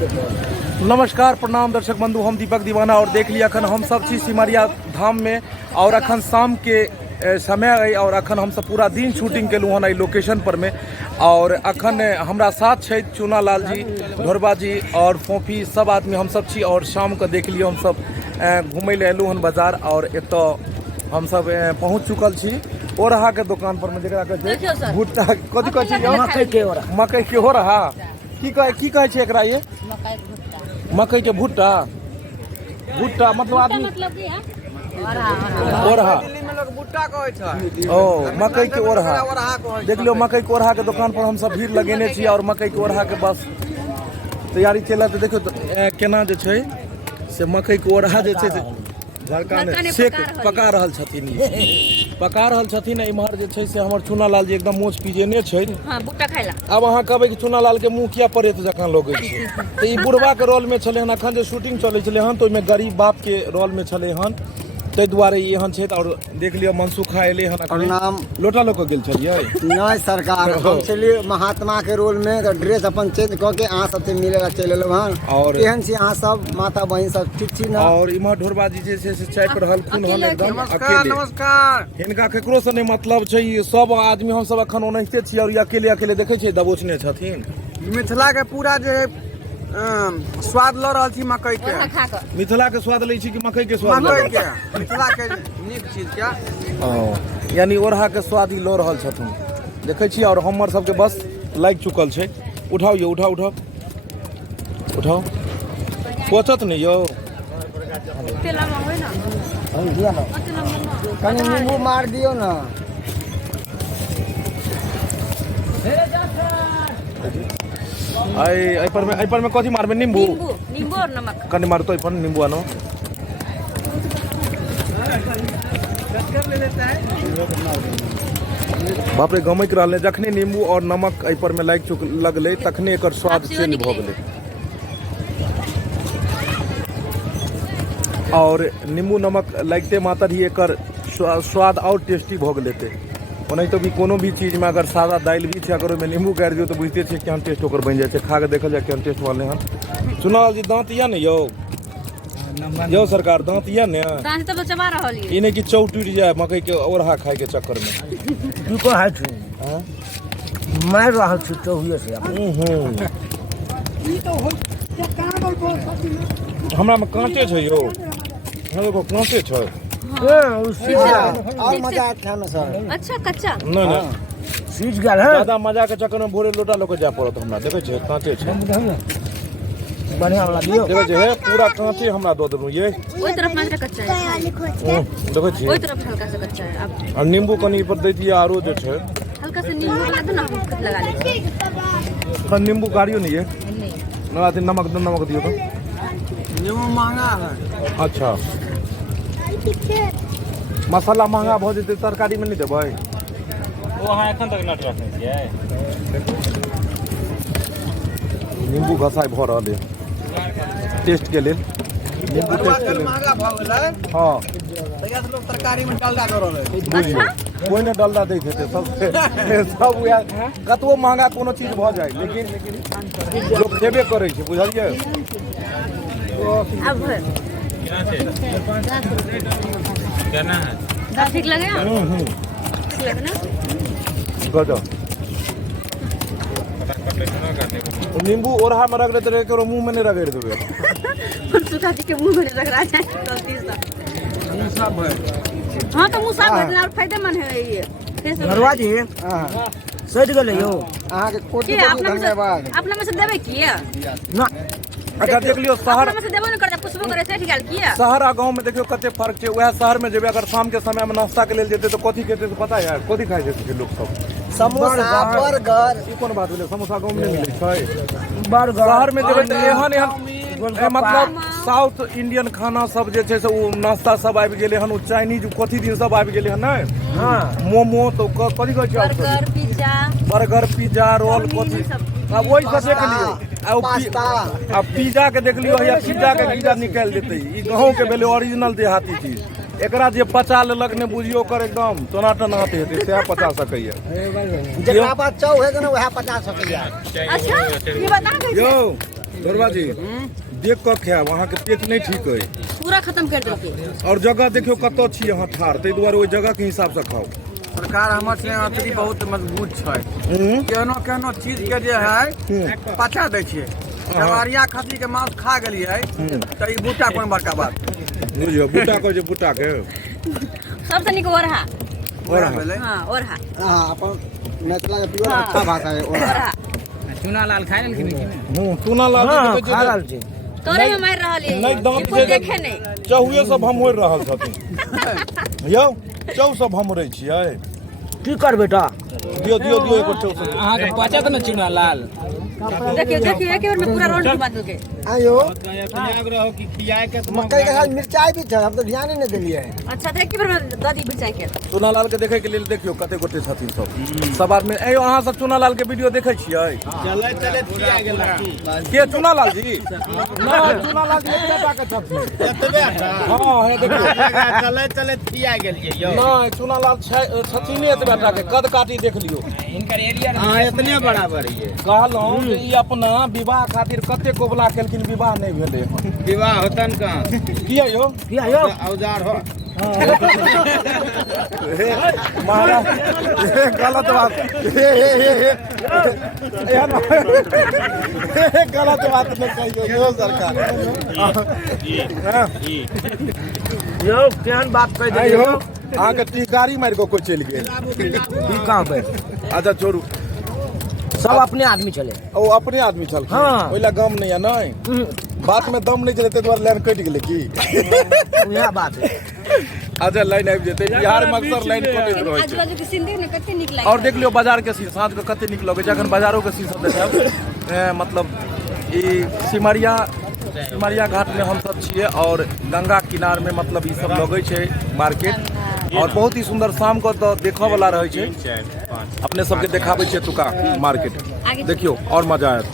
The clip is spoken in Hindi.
नमस्कार प्रणाम दर्शक बंधु, हम दीपक दीवाना और देख लिया अखन हम सब छी सिमरिया धाम में और अखन शाम के समय है और अखन हम सब पूरा दिन शूटिंग केलू हन लोकेशन पर में। और अखन हमरा साथ छे चूना लाल जी, ढोरबा जी और फोफी, सब आदमी हम सब छी। और शाम के देख लियो हम सब घूमे ले एलू हन बाजार और एत हम सब पहुँच चुकल छी ओरहा के दुकान पर में, जरा कहै भुट्टा कथी कहै छै मकई के हो रहा की कहै छै एकरा ये मकई के भुट्टा भुट्टा मतलब आदमी ओरहा ओ मकई के ओरहा देख लियो। मकई के ओरहा के दुकान पर हम सब भीड़ लगेने छी और मकई के ओरहा के बस तैयारी चल रहा। देखियो केना जे छै से मकई के ओरहा जे छै से पका रहल छथिन इम्हर जे छै से हमर चूना लाल जी एकदम मोच पीजेने छै। अब अहाँ कहबै कि चूना लाल के मुंह किया पड़े तो जखन लोगे छै तो ई बुढ़वा के रोल में छले हन। अखन जे शूटिंग चले छले हन तो ओइमे गरीब बाप के रोल में छले हन, तै दुआरे ई एहन छै। और देख लियो मनसुखा एले हन, प्रणाम लोटा लोक गेल छलियै नहीं सरकार हम चलिए महात्मा के रोल में ड्रेस अपन चेंज क के अहाँ सबसे मिलेला चल एलो हन। और केहन छी अहाँ सब माता बहिन सब ठीक छी ना? और इम्हर ढोरबा जी जे छै से चाय पर हलखुन हन एकदम अकेले। नमस्कार हिनका केकरो से नहीं मतलब छै, सब आदमी हम सब अखन ओनाहिते छी और अकेले अकेले देखे छै दबोचने छथिन। मिथिला के पूरा जे स्वाद ल रहल छी मकई के, मिथिला के स्वाद लै छी कि मकई के स्वाद? मकई के मिथिला के नीक चीज क्या यानी ओरहा के स्वाद ही ल रहल छथुन देखे छी। और हमर सबके बस लाग चुकल छै। उठाओ यो उठाओ उठाओ उठाओ सोचत नहीं यो कनी नींबू मार दियो ना। आई पर में कथी मारबे? नींबू और नमक कनी मारतो पर नींबू आनो। बाप रे गमक रहले जखने नींबू और नमक आई पर में लाग लगले तखने एकर स्वाद चेंज भ गेले। और नींबू नमक लगते मात्र ही एकर स्वाद और टेस्टी भ गेले। ओनाही तो भी कोनो भी चीज में अगर सादा दाल भी छै अगर में नींबू गाड़ दियो तो बुझते छियै केहन टेस्ट ओकर बन जाय छै। खा के देखल जाय केहन टेस्ट वाले हन। चूना लाल जी दांत या ने यो सरकार दांत या ने? दांत तो चबा रहल ये ई ने कि चौ टूट जाए मकई के ओरहा खाए के चक्कर में। तू को है तू हां मार रहल छी तो हुए से ई तो हो क्या हमरा में कांटे छै यो, हमरा को कांटे छै। और मजा आत खाना सर। अच्छा कच्चा नहीं नहीं सीज गेल है ज्यादा मजा के चक्कर में भोरे लोटा लोक जाय पड़त हमरा। देखे छै कांटे छै बढ़िया वाला दियो। देखे छै पूरा कांटे हमरा दो देबो ये। ओई तरफ मात्र कच्चा है, देखे छै ओई तरफ हल्का सा कच्चा है। अब और नींबू कनी पर दे दिया आरो जे छै हल्का सा नींबू लगा दो ना, हम लगा लेते पर नींबू गाड़ियो नहीं है नहीं। ना नमक दियो तो नींबू महंगा है। अच्छा मसाला महंगा भ जेते तरकारी में नहीं देबै वो अहाँ एखन तक नट रखने छियै। नींबू घसाई भ रहल है टेस्ट के लेल। नींबू टेस्ट के लेल महंगा भ गेलै हां तैया से लोग तरकारी में डालडा दऽ रहल है। बुझियो कोई ने डलडा दै छै सब कतबो महंगा कोनो चीज भ जाए लेकिन लोग खेबे करे छै बुझलियै। अब केना है दांत ठीक लगे ठीक लगे ना? गजब नींबू ओरहा में रगड़े तो करो मुंह में नहीं रगड़ देबे। सुखा के मुंह में रगड़ा है गलती से। सब है हां तो मुंह साफ है और फायदेमंद है ये। घरवा जी हां सट गेले यो अहाँ के कोटि बहुत धन्यवाद। अपना में से देबे किया ना अच्छा देख लियो शहर अपना में से देबो न करते पुछबो करे से ठीक किया। शहर आ गांव में देखियो कते फर्क छै। वह शहर में जेबे अगर शाम के समय में नाश्ता के लेल जेते तो कथी खेते तो पता है कथी खाइ छै लोग सब? समोसा बर्गर। ई कोन बात भेलै? समोसा गांव में नहीं मिलै छै, बर्गर शहर में जेबे त एहन मतलब साउथ इंडियन खाना सब जे छै से ओ नाश्ता सब आबि गेलै हन। ओ चाइनीज कथी दिन सब आबि गेलै हन नै। हां मोमो तो कथी कहै छै बर्गर पिज्जा रोल कथी अब वही सब देख लियो। अब पिज्जा के देख लियो या पिज्जा के गिजा निकाल देते ई गाँव के भेलै ओरिजिनल देहाती चीज। एकरा जे पचा लेलक ने बुझियो कर एकदम टनाटन हाथ हेतै सएह पचा सकैया। जेकरा पास चौ है ना वह पचा सकैया। अच्छा ये बता यो दरवा जी देख कर खायब अहाँ के पेट नहीं ठीक है पूरा खत्म कर देलकै। और जगह देखियो कतौ छी अहाँ ठाड़ ताहि दुआरे ओहि जगह के हिसाब से खाओ। सरकार हमर से अथी बहुत मजबूत छै। केहनो केहनो चीज के जे है पचा दै छियै। जवारिया खसी के मांस खा गेलियै त ई बूटा कोन बड़का बात बुझियो बूटा को जे बूटा के सबसे निक ओरहा। ओरा भेलै। हाँ ओरहा। हाँ अपन मिथिला के प्योर अच्छा भाषा है ओरहा। चूना लाल खाए ना चूना लाल खा रहल छी। तोरे में मार रहल है। नहीं दांत कुछ जे देखे नहीं। चहुए सब हम होर रहल छथिन यौ चौ सब हम रहे छियै की कर बेटा दियो दियो दियो एगो चौ सब अहाँ के पचा त न चूना लाल देखियो देखियो एक बार में पूरा राउंड घुमा देलकै। आयो पंजाब रहो कि खियाए के मकई के साथ मिर्चाई भी छै हम तो ध्यान ही नहीं देलिए। अच्छा देख के बार में दादी बिचाई के। चूना लाल के देखे के लेल देखियो कते गोटे छथिन सब आदमी एयो अहाँ सब चूना लाल के वीडियो देखे छियै चले चले खिया गेला के चूना लाल जी ना चूना लाल जी एतबा के छथिन एतबे हां हे देखियो चले चले खिया गेलिए यौ ना चूना लाल छथिन एतबा टा के कद काटी देख लियो इनकर एरिया हां इतने बराबर ये कहलौं जे ई अपना विवाह खातिर कते कोबला केलखिन विवाह नहीं भेले हन विवाह होतन का किया यो औजार हो महाराज गलत बात गलत बात नहीं कहियो सरकार यो केहन बात कह दे यो अहाँ के टिकारी मार को कोई चल गेल ई कहां पे अच्छा छोड़ू सब अपने आदमी चले। ओ अपने आदमी छल हाँ। ओइला गम नहीं है नहीं बात में दम नहीं चले ते द्वारा लाइन कट गेले की यह बात है। अच्छा लाइन आबि जेते बिहार में अक्सर लाइन कटैत रहै आजू छै बाजू के सीन देख न कते निक लागे। और देख लियो बाजार के सीन साँझ के कते निक लगे जखन बाजारों के सीन सब देखब मतलब ई सिमरिया घाट में हम सब छिए और गंगा किनार में मतलब ई सब लगे छै मार्केट और बहुत ही सुंदर शाम को तो देखो वाला रहे छै अपने सबके देखाबै छियै तुका मार्केट देखियो और मजा आयत।